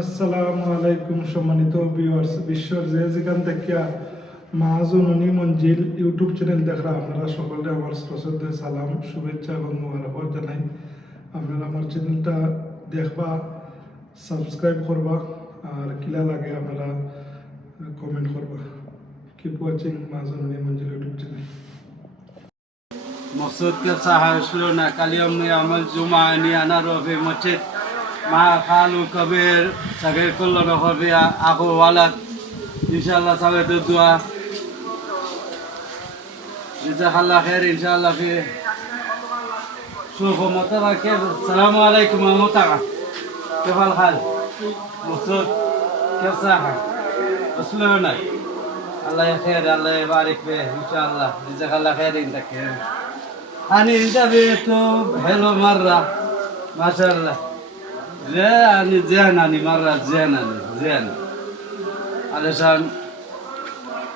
আসসালামু আলাইকুম সম্মানিত ভিউয়ার্স, বিশ্বের যে যেখান থেকে মহাজননী মঞ্জিল ইউটিউব চ্যানেল দেখরা আপনারা সকলে আমার সশ্রদ্ধ সালাম, শুভেচ্ছা এবং মোবারকবাদ জানাই। আপনারা আমার চ্যানেলটা দেখবা, সাবস্ক্রাইব করবা, আর কিলা লাগে আপনারা কমেন্ট করবা। কিপ ওয়াচিং মহাজননী মঞ্জিল ইউটিউব চ্যানেল। مقصود के सहायसलोना कलियम ने अमल जुमा नियाना रोबे मस्जिद मा खालू कबीर सगे कुल्लो रोबे आगो वालद इंशाल्लाह सगे दुआ जज़ाकल्लाह खैर इंशाल्लाह في شوفوا مطلع كيف. السلام عليكم يا مطلع، كيف الحال؟ مقصود كيف صحة؟ شلونك؟ الله يخير، الله يبارك فيه ان شاء الله. جزاك الله خير. انت أنا انتبهت حلو مرة ما شاء الله. زين مرة زين علشان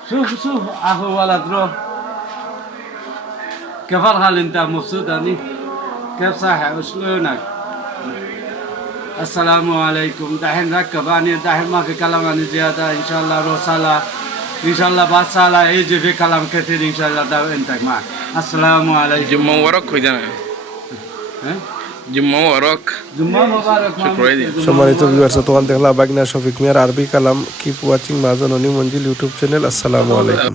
شوف أخو ولد روح. كيف الحال أنت مبسوط؟ أني كيف صحة وشلونك؟ السلام عليكم. دحين ركب أنا دحين ما في كلام أنا زيادة إن شاء الله رسالة إن شاء الله بعد صلاة يجي في كلام كثير إن شاء الله. ده أنت معك. السلام عليكم. جمعة مبارك হইদানা জুম্মা মুবারক। জুম্মা মুবারক। সম্মানিত ভিউয়ার্স, তখন দেখলা বাগনা শফিক মিয়ার আরবি কালাম। কিপ ওয়াচিং মহাজননী মঞ্জিল ইউটিউব চ্যানেল। আসসালামু আলাইকুম।